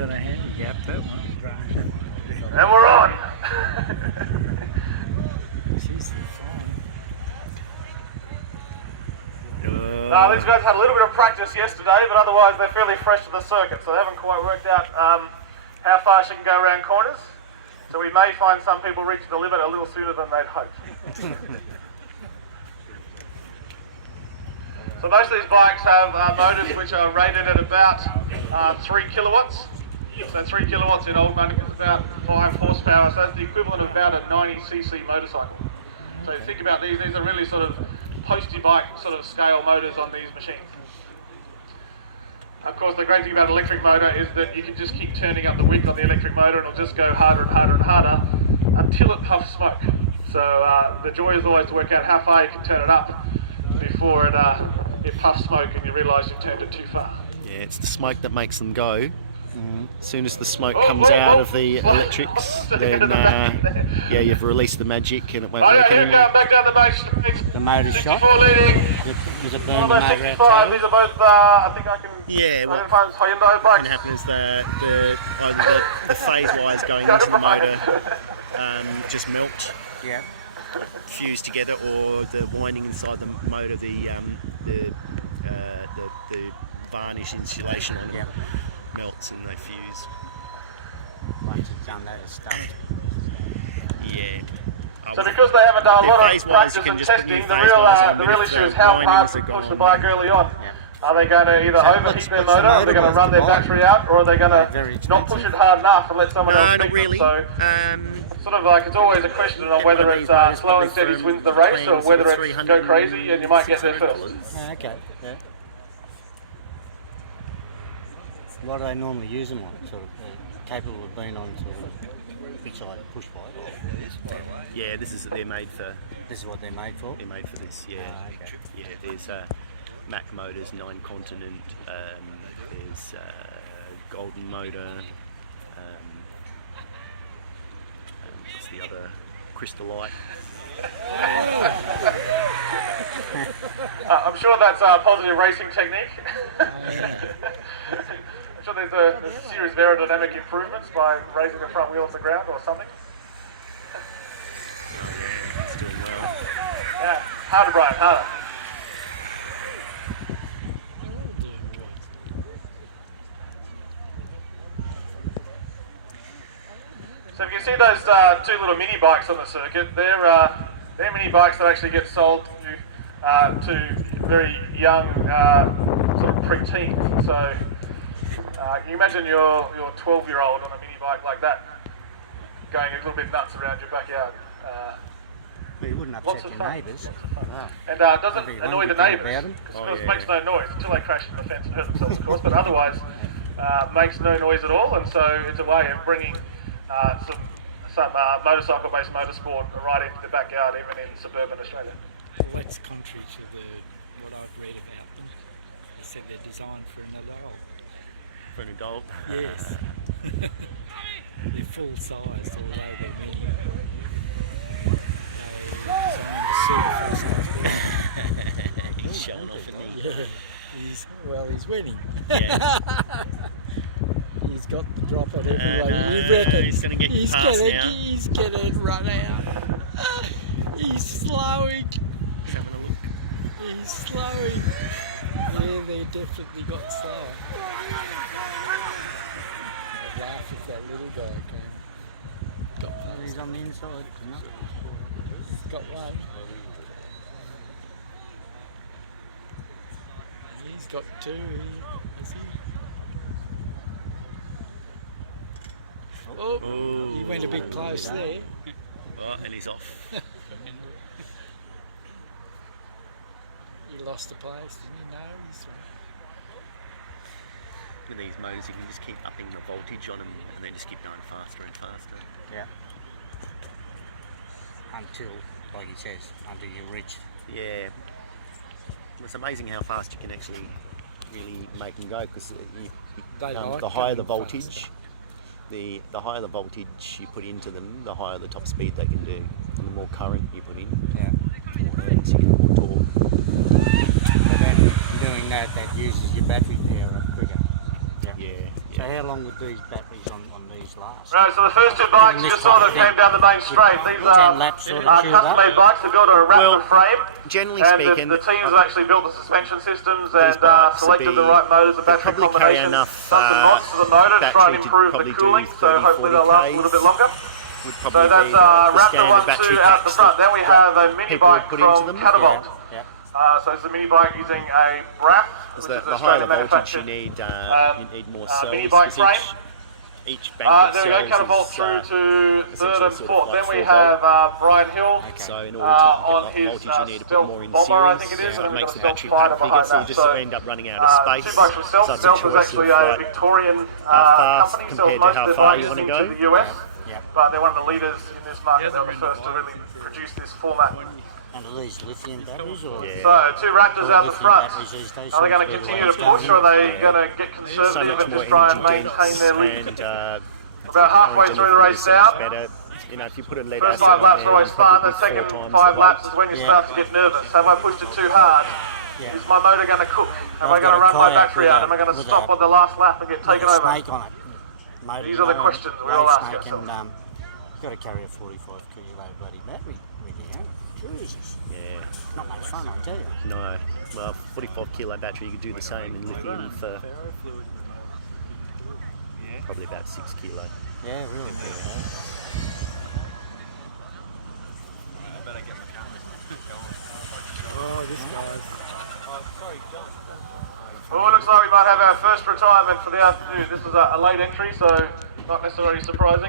got a handicap, that one. And we're on! She's These guys had a little bit of practice yesterday, but otherwise they're fairly fresh to the circuit, so they haven't quite worked out how far she can go around corners. So we may find some people reach the limit a little sooner than they'd hoped. So most of these bikes have motors which are rated at about 3 kilowatts. So 3 kilowatts in old money is about 5 horsepower, so that's the equivalent of about a 90cc motorcycle. So think about these are really sort of postie bike sort of scale motors on these machines. Of course, the great thing about an electric motor is that you can just keep turning up the wick on the electric motor and it'll just go harder and harder and harder until it puffs smoke. So the joy is always to work out how far you can turn it up before it puffs smoke and you realise you've turned it too far. Yeah, it's the smoke that makes them go. As soon as the smoke comes out of the electrics, then yeah, you've released the magic and it won't work anymore. Back down the main street. the motor's shot. 64 leading. Does it burn the Number motor 65. outside? These are both, I think I can Yeah, what identify as Hyundai can bikes. happen is either the phase wires going into the motor just melt, Yeah. fuse together, or the winding inside the motor, the varnish insulation on it melts and they fuse. Once it's done that, it's stuffed. Yeah. So because they haven't done a lot phase of wires, you practice can and just put testing, new the phase wires on, real but if issue the is how hard windings to are push the gone- bike early on. Yeah. Are they going to either overheat what's their the motor, are they motor going to worth run to their buy? battery out, or are they going Very to not push expensive. it hard enough and let someone No, else not beat really. them? So sort of like it's always a question on whether One of it's these motors slow and probably steady from wins the race or between whether sort of it's 300 go crazy and you might get there first. $600. Oh, okay. Yeah. What do they normally use them on? Sort of capable of being on sort of big side push bike. Or Yeah, they're made for. this is what they're made for. They're made for this. Yeah. Okay. Yeah. There's Mac Motors, Nine Continent. There's Golden Motor. What's the other? Crystalite. I'm sure that's positive racing technique. I'm sure there's a series of aerodynamic improvements by raising the front wheel off the ground or something. It's doing well. Yeah, harder, Brian, harder. So if you see those two little mini bikes on the circuit, they're mini bikes that actually get sold to very young sort of pre-teens. So you imagine your 12-year-old on a mini bike like that going a little bit nuts around your backyard. Well, you wouldn't Lots upset of your fun. neighbours. And doesn't Maybe annoy the one thing neighbours, about 'em. because Oh, it makes no noise until they crash into the fence and hurt themselves, of course, but otherwise makes no noise at all, and so it's a way of bringing some motorcycle-based motorsport right into the backyard, even in suburban Australia. Well, that's contrary to what I've read about them. They said they're designed for an adult. For an adult. Yes. They're full sized, although they're mini. He's showing off, isn't He's winning. he? Yeah. He's got the drop on everybody. He reckons he's gonna get past now. He's gonna run out. He's slowing. He's having a look. He's slowing. Yeah, they definitely got slower. I laugh if that little guy came. Got past. He's on the inside. No. He's got one. He's got two. Oh, Ooh. he went a bit close there. Oh, and he's off. He lost the place, didn't he? No, he's With these motors, you can just keep upping the voltage on them and then just keep going faster and faster. Yeah. Until, like he says, until you reach. Yeah. It's amazing how fast you can actually really make them go, because They like the higher the going voltage, faster. the higher the voltage you put into them, the higher the top speed they can do, and the more current you put in, Yeah. the more hertz you get, more torque. But then doing that uses your battery power up quicker. Yeah. So how long would these batteries on these last? Right, so the first two bikes This just sort of type of came down the main straight. These 10 laps sort of are chilled up. custom-made bikes. They've got a Raptor Well, frame. Generally And speaking, the teams have actually built the suspension systems and bikes will selected be- the right motors and they battery probably carry combinations. enough, Done some mods to the motor to try battery and to improve the probably do cooling, so 30, hopefully they'll last a little bit longer. would So probably that's be the Raptor standard 1 battery 2 out the packs front. that Then we have a mini people would bike put into from them. Catavolt. Yeah. So it's a mini bike using a BRAF, which is the higher Australian the voltage you manufactured. need more mini cells. bike 'cause frame. each bank of There we go, cells Catavolt is, through to third essentially and sort of fourth. like Then we 4 have volt. Brian Hill. So in order to on get his the voltage, you need to put Stealth more in Bomber, I series. think it is, So and it we've makes got the a battery Stealth pack Fighter bigger, behind so you that. just So, end up running out of space. Two bikes from Stealth. So it's a Stealth is choice actually of, a like, Victorian how fast company, sells compared to most how of their far bikes you wanna into go. the US, Yeah. but they're one of the leaders in this market. They were the first to really produce this format. And are these lithium batteries or? Yeah. So two Raptors All out the lithium front. batteries these days Are they going to seems to be the continue way to it's going. push, or are they Yeah. going to get So conservative much and more just try and energy maintain their lead? dense, and About halfway orange through the delivery race is so much now. better. You know, if you put a lead First acid 5 on laps there, are always you're fun. probably The 4 second times 5 the laps weight. is when you Yeah. start to get nervous. Have I pushed it too hard? Yeah. Is my motor going to cook? Am I I've going to got a run my kayak battery with out? a- Am I going to with stop a- on the last lap and get With taken a over? snake on it. Motor These are the motor, questions we wave all ask snake, ourselves. and you've got to carry a 45 kilo bloody battery with you. haven't you? Jesus. Yeah, Not much fun, I tell you. no. Well, 45 kilo battery, you could do the same in lithium for probably about 6 kilo. Yeah, really. Oh, this guy's. Well, it looks like we might have our first retirement for the afternoon. This was a late entry, so not necessarily surprising.